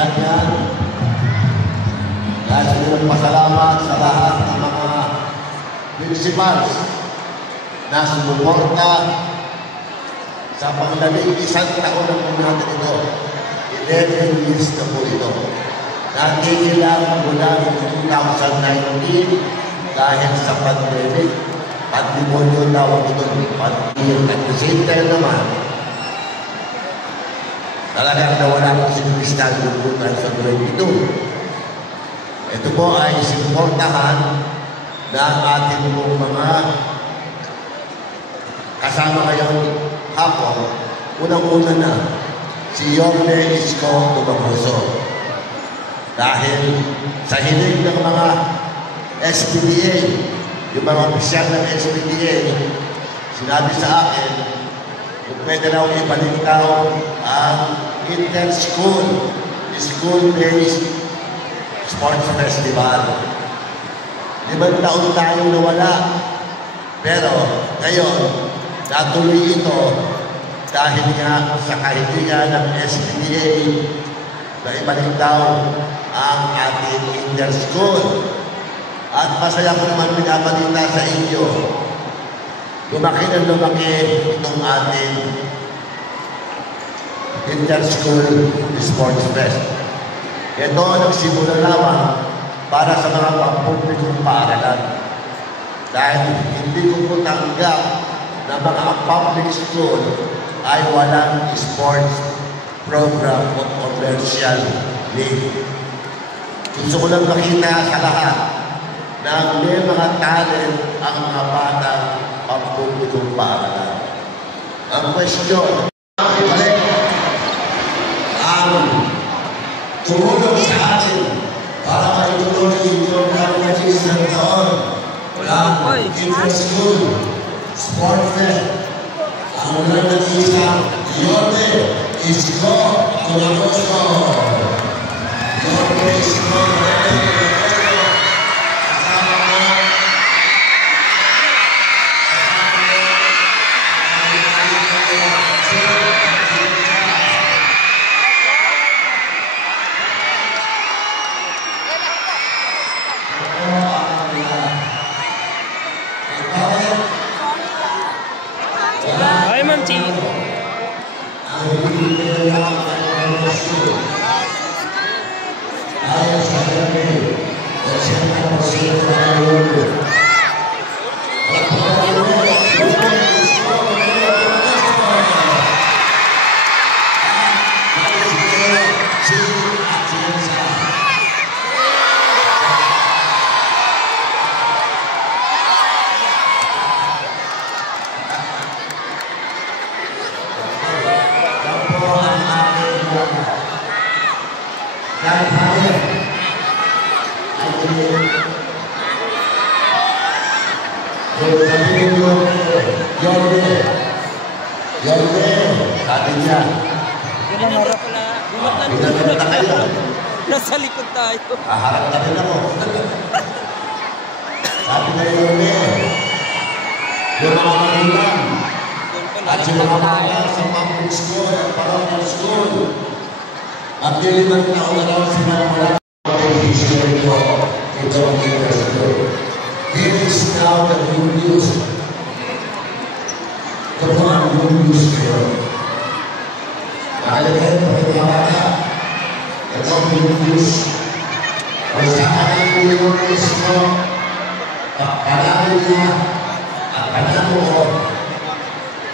Yan yan. Nais ko magpasalamat sa lahat ng mga principals na sumuporta sa pagdating isang taon ng natin ito. 11 years na po ito. Nagigilang mula noong 2019 dahil sa pandemic. Pandemonyo tawag ito. Pandemic. At the same time naman, talagang nawala ko si Kristal Bukutan sa grade 2. Ito po ay sinuportahan ng ating mga kasama ngayon hapon. Unang-una na si Yorme Isko Tumagoso. Dahil sa hiling ng mga SPDA, yung mga opisyal ng SPDA, sinabi sa akin, kung pwede raw ibalik daw ang inter-school, school-based sports festival. 5 taon tayong nawala. Pero ngayon, natuloy ito dahil nga sa kahilingan ng SPDA na ibalik daw ang ating inter-school. At masaya ko naman pinabalita sa inyo, lumaki na lumaki itong ating inter-school sports fest. Ito nagsimula lamang para sa mga pampublikong paaralan. Dahil hindi ko po tanggap na mga public school ay walang sports program o commercial league. Gusto ko lang makita sa lahat na may mga talent ang mga batang pampublikong paaralan. Ang question, balik ang tumulong sa atin para maituloy yung program ng isang taon ng inter-school sport fest. Ang ulang ng isang Yorme Isko Tumagoso. Yorme Isko Tumagoso. Hi, Ma'am Chi. Sabi niya, pinagpunta na kayo. Nasa likod tayo. Haharap na rin ako. Sabi na yun yung mga magulang at yung mga bata sa public school at parochial school. At yung 5 taon na lang sila wala ang history ko itong inter-school. Here is now the good news. Ito po ang good news kayo. Nakalagay po kayo mga bata. Ito ang good news. Kung saan po yung Isko, panalo niya at panalo ko,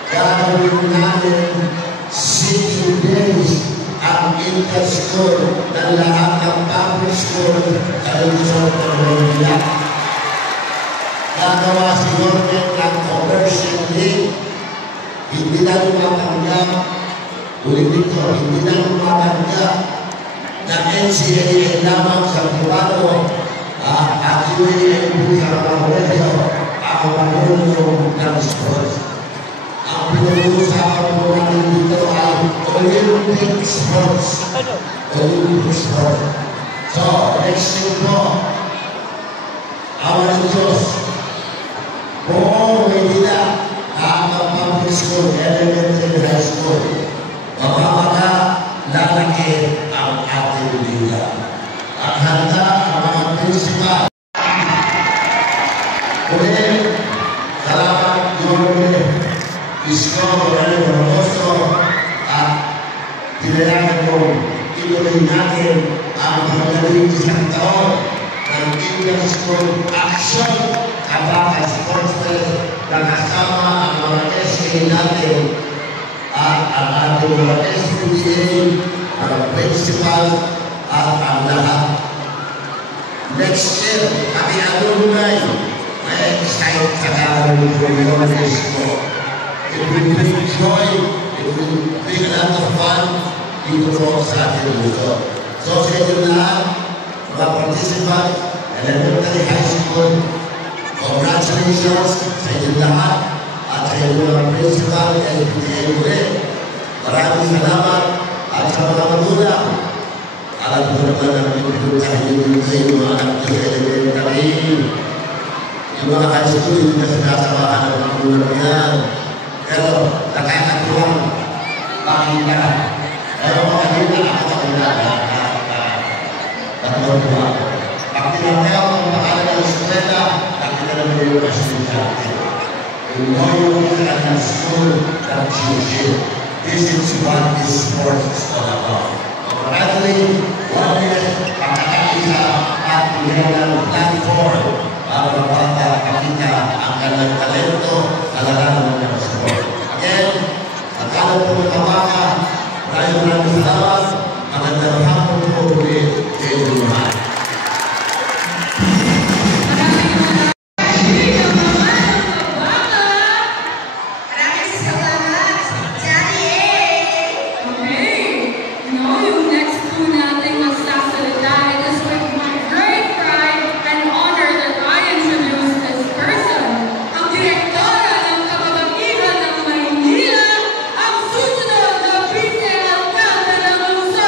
gagawin natin 60 days ang inter-school ng lahat ng public school sa Luzon, Manila. Gagawa si Yorme ng commercial league. Hindi na lumatanggap, ulitin ko, hindi na lumatanggap na NCAA lamang sa Tibano at UAA sa Mahorejo ang manunong ng sports. Ang pinag-uusapan po natin dito ay Olympic sports. Olympic sports. So, next thing po, awan ng Diyos, buong Maynila, ang public school, elementary high school, mga lalaki ang ating kailangan kong ituloy natin ang magaling isang taon ng Interschool Action Kabaka Sports Fest na kasama ang mga SA natin at ang ating mga SPDA, mga principal at ang lahat. Next year, kami alumni, may excited sa gagawin ko yung Expo. It will bring joy, it will bring a lot of fun dito po sa ating luto. So sa inyo lahat, mga participants, elementary high school, congratulations sa inyo lahat at sa inyo mga principal, SPDA ulit. Maraming salamat at sa mga magulang. Alam ko naman ang pinutahin nyo sa inyo mga anak nyo sa elementary. Yung mga high school, hindi na sinasamahan ng mga magulang yan. Pero nakakatuwang makita. Pero makakita ako sa kanila natuwa. Pag tinataw ang pangalan ng eskwela, nakita naman yung kasunod natin. You know yung kanilang school that you should. This is what this sport is all about. Congratulations, one year, pagkakaisa at pinagandang platform para mapapakita ang kanilang talento sa larangan ng sport. Again, akala po ng Kabaka, maraming salamat. Magandang hapon po ulit sa inyo lahat. Ang susunod na PCL Camp ng Luzon!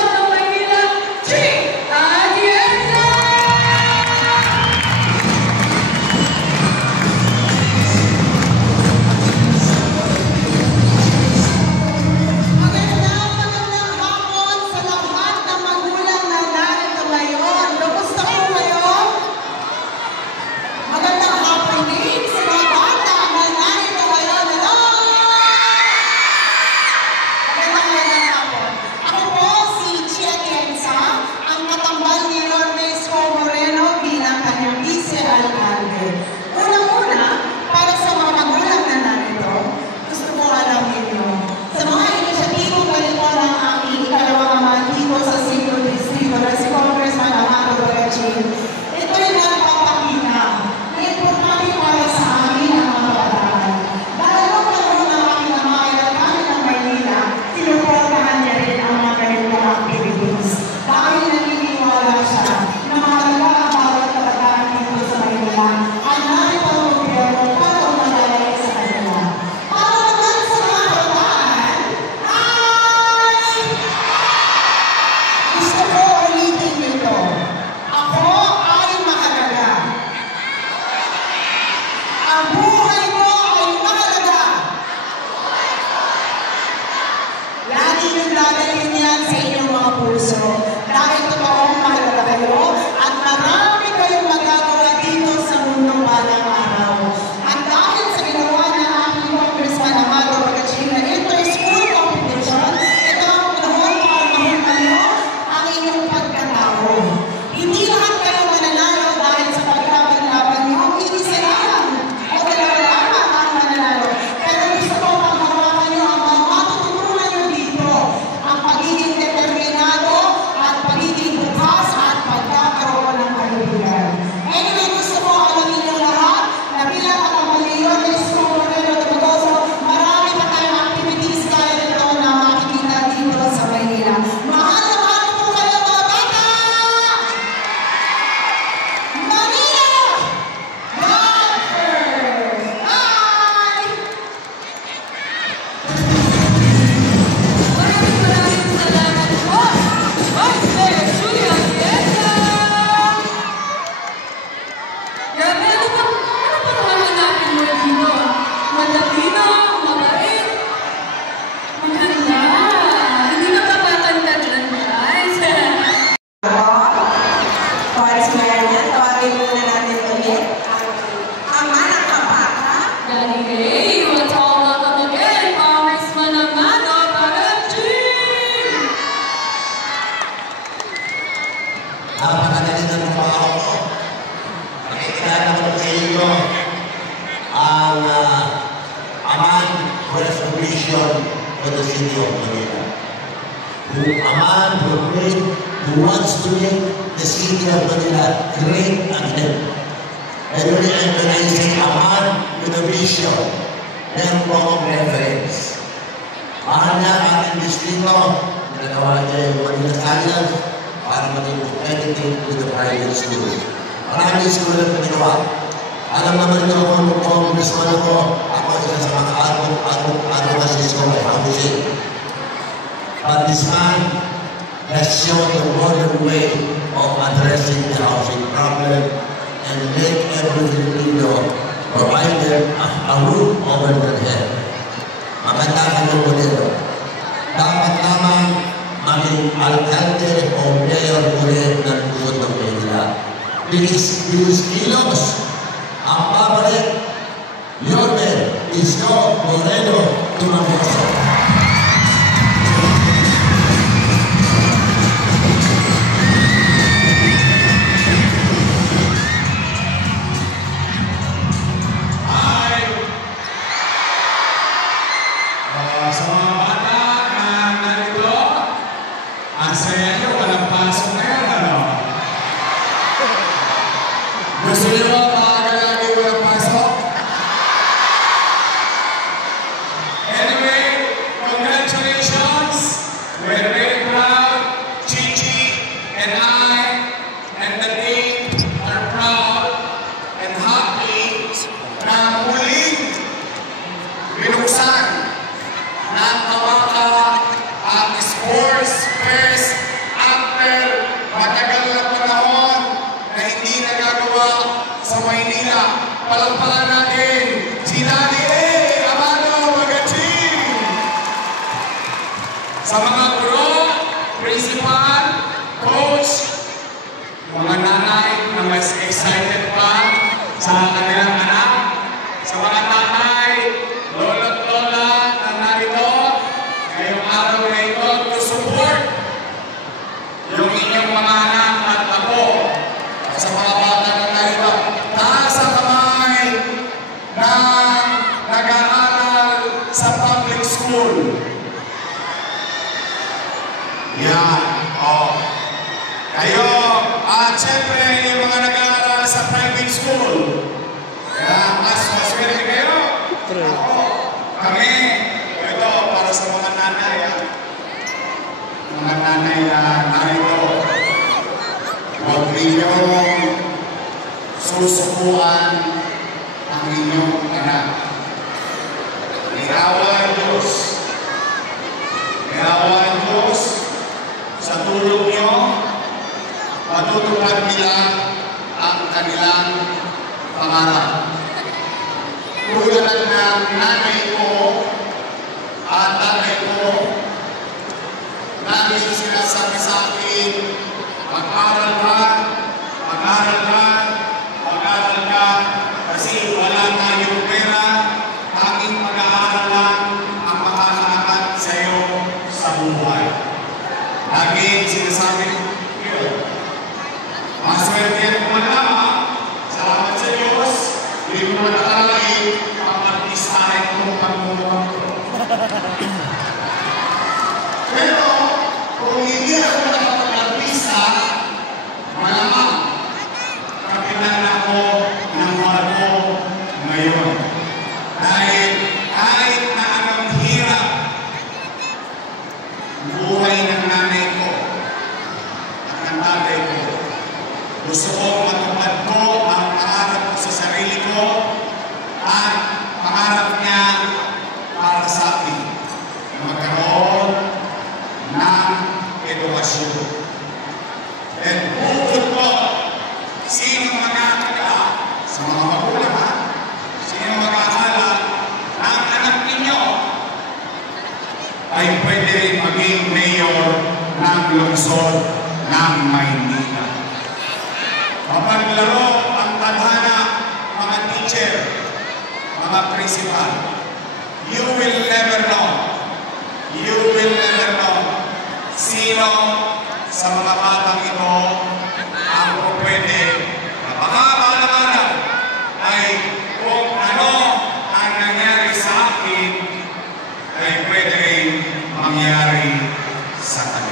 a man who wants to make the city of Manila great again. And when I say a man with a vision, meron po akong reference. Mahal niya ang ating distrito, nagawa niya yung Manila Science para maging competitive with the private school. Maraming school ang pinagawa. Alam naman niyo kung congressman ako isa sa mga advocacies ko ay housing. But this man has shown the modern way of addressing the housing problem and make every Filipino provide them a roof over their head. Maganda ka ng modelo. Dapat naman maging alcalde o mayor ulit ng Luzon ng Manila. Because kilos ang babalik, Yorme Isko Moreno Tumagoso. Sa mga bata na narito, ang saya nyo, walang pasok ngayon, ano? Gusto nyo ba makakalagi walang pasok? Anyway, congratulations! We're very proud. Gigi and I and the team are proud and happy na muling binuksan ng Tawaka at sports fest after matagal na panahon na hindi nagagawa sa Maynila. Palampalan natin si Daddy A. Amado Magating! Sa mga guro, principal, coach, mga nanay na mas excited pa sa kanilang anak, sa mga tatay, lolo't lola na narito ngayong araw na ito to support yung inyong mga anak at ako. Sa mga bata na narito, taas ang kamay na nag-aaral sa public school. Yan, kayo, at syempre yung mga nag-aaral sa private school. Yan, mas swerte kayo. Ako, kami, ito para sa mga nanay, mga nanay na narito. Huwag ninyong susukuan ang inyong anak. Irawan Diyos. Irawan Diyos sa tulong nyo, matutupad nila ang kanilang pangarap. Tulad ng nanay ko at tatay ko, laging sinasabi sa akin, mag-aral ka, mag-aral ka, mag-aral ka, kasi wala tayong pera, tanging mag-aaral lang ang makakaangat sa iyo sa buhay. Laging sinasabi ko, maswerte yan kung malama, salamat sa Diyos, hindi ko matalain ang artistahin kong pagmumuha ko. Pero, kung hindi ako nakapag-artista, malamang kapitan ako ng barko ngayon. Dahil kahit na anong hirap, buhay ng nanay ko at ng tatay ko, gusto kong matupad ko ang pangarap ko sa sarili ko at pangarap niya para sa akin na magkaroon ng edukasyon. And bukod ko, sino magkakala sa mga magulang, sino magkakala ang anak ninyo ay pwede rin maging mayor ng lungsod ng Maynila. Mapaglaro ang tadhana, mga teacher, mga principal. You will never know. You will never know sino sa mga batang ito ang pwede na baka malaman ay kung ano ang nangyari sa akin ay pwede rin mangyari sa kanila.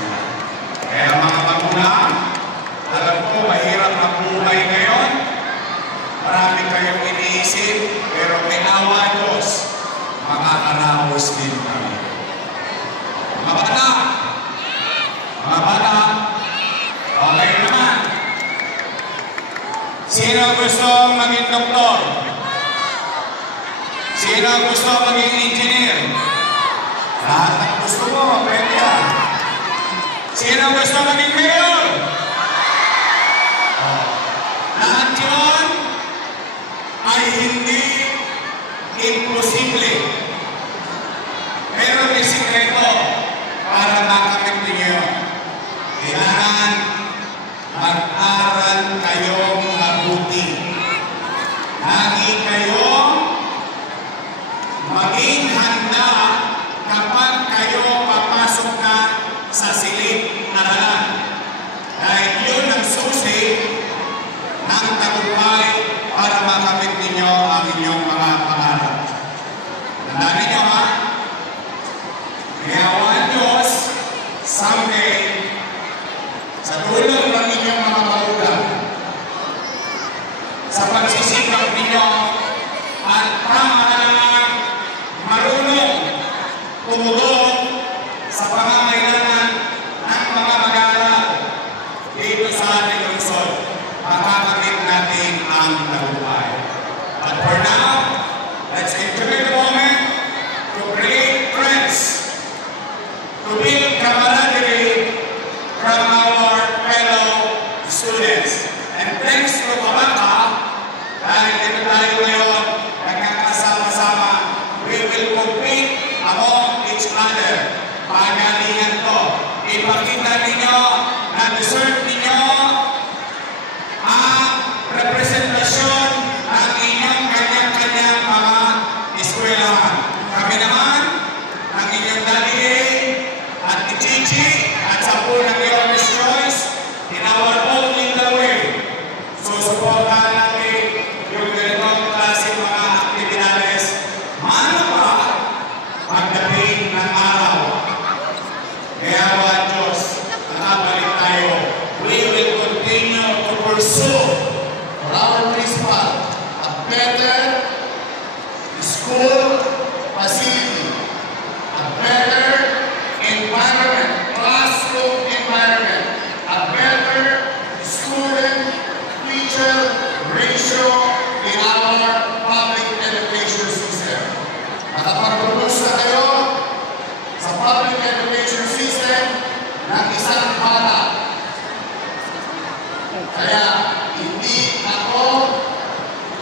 mag-host din kami. Mga bata! Mga bata! Okay naman. Sino gusto maging doktor? Sino gusto maging engineer? Lahat ng gusto mo, pwede yan. Sino gusto maging mayor? Lahat yun ay hindi imposible. Pero may sikreto para makamit ninyo. Kailangan mag-aral kayong mabuti. Lagi kayong maging handa kapag kayo papasok na sa silid-aralan. Dahil yun ang susi ng tagumpay para makamit ninyo ang inyong mga pangarap. Tandaan ninyo ha? Gayawan Diyos someday sa tulong ng inyong mga magulang, sa pagsisikap ninyo at pamahalaan marunong tumulong sa pangangailangan ng mga mag-aaral dito sa ating lungsod. Makakamit natin ang tagumpay. But for now, let's enjoy the moment to create friends, to build camaraderie from our fellow students. And thanks to Kabaka, dahil dito tayo ngayon, nagkakasama-sama, we will compete among each other. Pagalingan to. Ipakita ninyo na deserve ninyo ang representasyon ng inyong kanyang-kanyang mga eskwelahan. Kami naman, ang inyong Daddy at ni Chichi at sa po ng Youngest Choice, in our own little way. Susuportahan natin yung ganitong klase mga aktibidades. Mano pa, pagdating ng araw. Kaya Diyos, nakabalik tayo. We will continue to pursue for our principal a better school facility, a better environment, classroom environment, a better student-teacher ratio in our public education system. Nakapag-produce na kayo sa public education system ng isang bata. Kaya hindi ako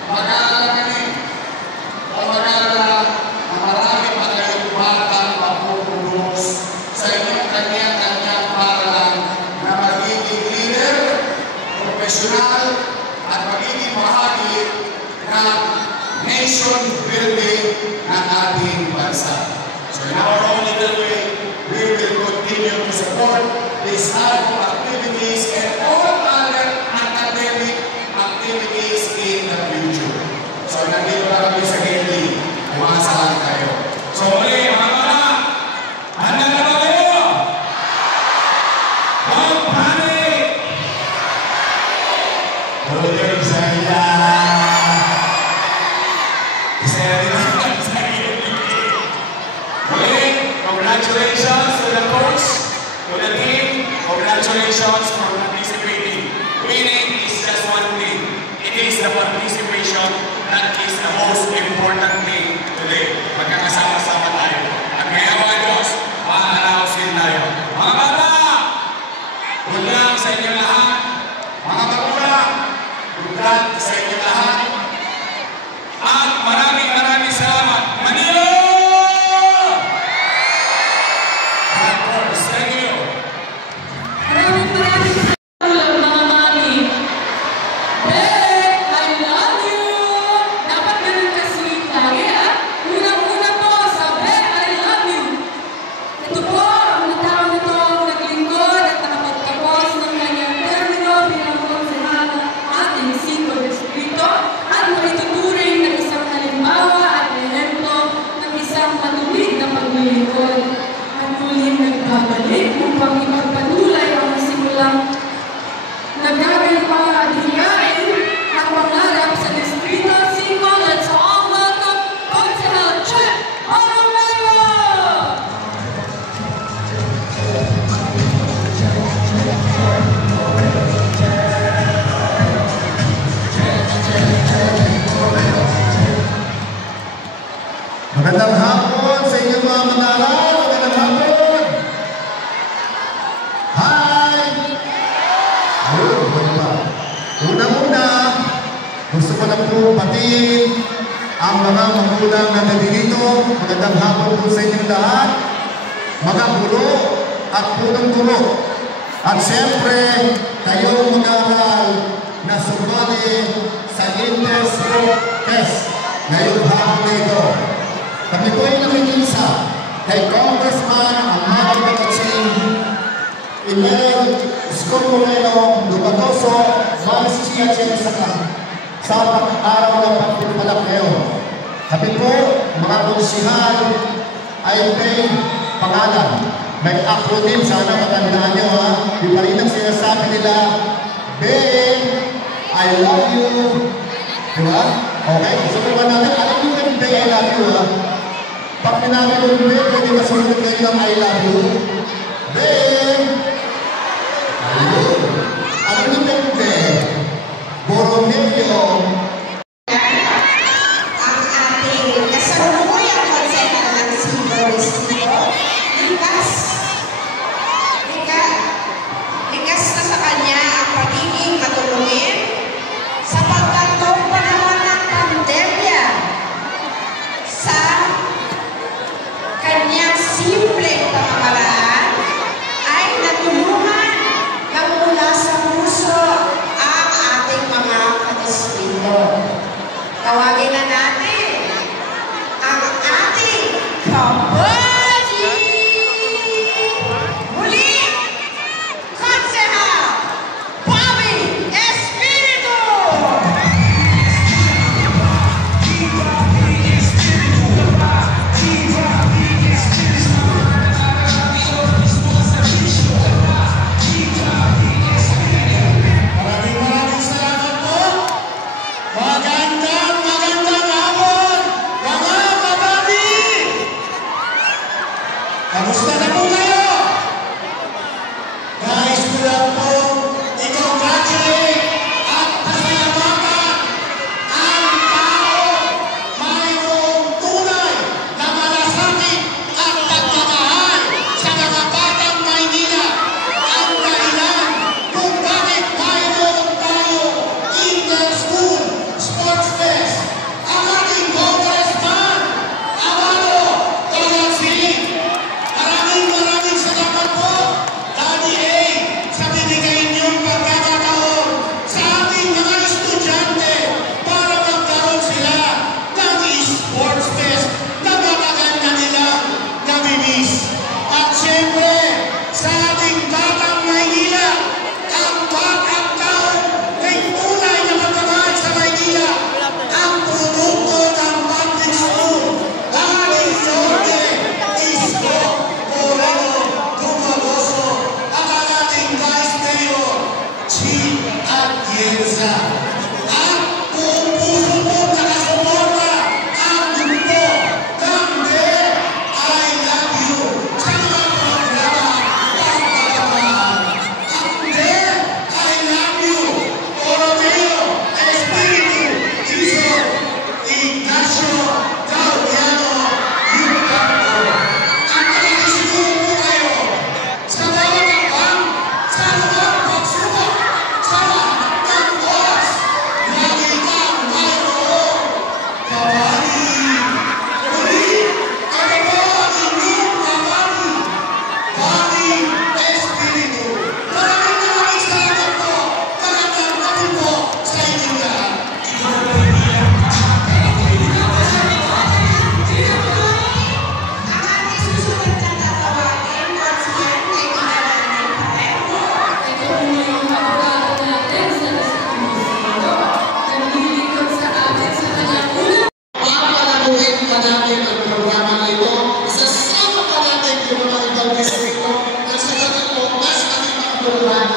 mag-aalala o mag-aalala na marami pa kayong batang mapupunos sa inyong kanya-kanyang paralan na magiging leader, professional, at magiging bahagi ng nation building ng ating bansa. So in our own little way, we will continue to support these type of activities and all other academic activities in the future. So nandito na kami sa Gili. Umasahan tayo. So muli, mga mga, handa na ba kayo? Don't panic! Tuloy saya. Isaya din ang sa Gili. Muli, congratulations to the coach, to the team. Congratulations for participating. Winning is just one thing. It is the participation that is the most important thing today. Magkakasama-sama tayo. At ngayawa Diyos, maaalawsin tayo. Mga bata, good luck sa inyo lahat. Mga magulang, good luck sa inyo lahat. At maraming salamat. Manila! Of course, thank you. Maraming salamat mga mami. Bek, I love you! Dapat ganun ka-sweet lagi, ha? Unang-una po sa Bek, I love you! Ito po, ang natawag na to Una-una, gusto ko na po batiin ang mga magulang na nandito. Magandang hapon po sa inyong lahat. Mga guro at punong-guro. At siyempre, kayo mag-aaral na sumali sa Inter-School Test ngayong hapon na ito. Kami po ay nakikinsa kay Congressman Amado Bacaching, Inel Iskon Moreno, Lubadoso, Vice Chair sa araw ng pagpipalak ngayon. Kami po, mga konsihal, ay may pangalan. May acronym, sana matandaan nyo ha. Di pa rin ang sinasabi nila, Ben, I love you. Diba? Okay? So, naman natin, alam nyo yung Ben, I love you ha. Pag pinabi ko yung Ben, pwede masunod kayo ng I love you. Ben, ayun. Alam nyo yung Ben, Borromeo. Ang ating kasalukuyang konsepto ng Silveris dito, likas na sa kanya ang pagiging matulungin sa pagkatong panahon ng pandemya sa kanyang simpleng pamamaraan ay natulungan ng mula sa puso ang ating mga kadistrito. Tawagin na natin ang ating kabady! Muli, Konsehal Bobby Espiritu! Maraming salamat po. Magandang hapon, mga kabady! Kamusta na po kayo? Guys, ko lang po i-congratulate at pasalamatan ang tao mayroong tunay na malasakit at pagmamahal sa mga batang Maynila. Ang dahilan kung bakit mayroon tayo Inter-School Sports Fest. Ang ating Congressman Amado Bacaching. Maraming salamat po, Daddy A, sa binigay niyong pagkakataon sa ating mga estudyante para magkaroon sila ng e-sports fest na magaganda nilang namimiss. At siyempre, sa ating batang Maynila, ang batang taon ay tunay na magmamahal sa Maynila, ang produkto ng public school, Daddy Yorme, Isko, Moreno, Dumagoso, at ang ating Vice Mayor, Chi at Yenza. At buong puso po nakasuporta ang grupo ng Ben, I Love You sa mga programa pagpapamahal. Ang Ben, I Love You, Borromeo, Espiritu, Iso, Ignacio, Gaudiano, Yucampo. At nakikisiguro po kayo sa bawat hakbang, sa bawat pagsubok, sa lahat ng oras, lagi kang mayroon kabady. Muli, ito po ang inyong kabady, Bobby Espiritu. Maraming salamat po. Magandang gabi po sa inyong lahat. Ang ating susunod na tatawagin, once again, ay kinalanan pareho. Ito po yung abogado natin sa Nasipino. Naglilingkod sa atin sa kanyang unang Papalaguin pa natin ang programa na ito. Isasama pa natin yung mga ibang distrito at sa ganun po, mas kami mga programa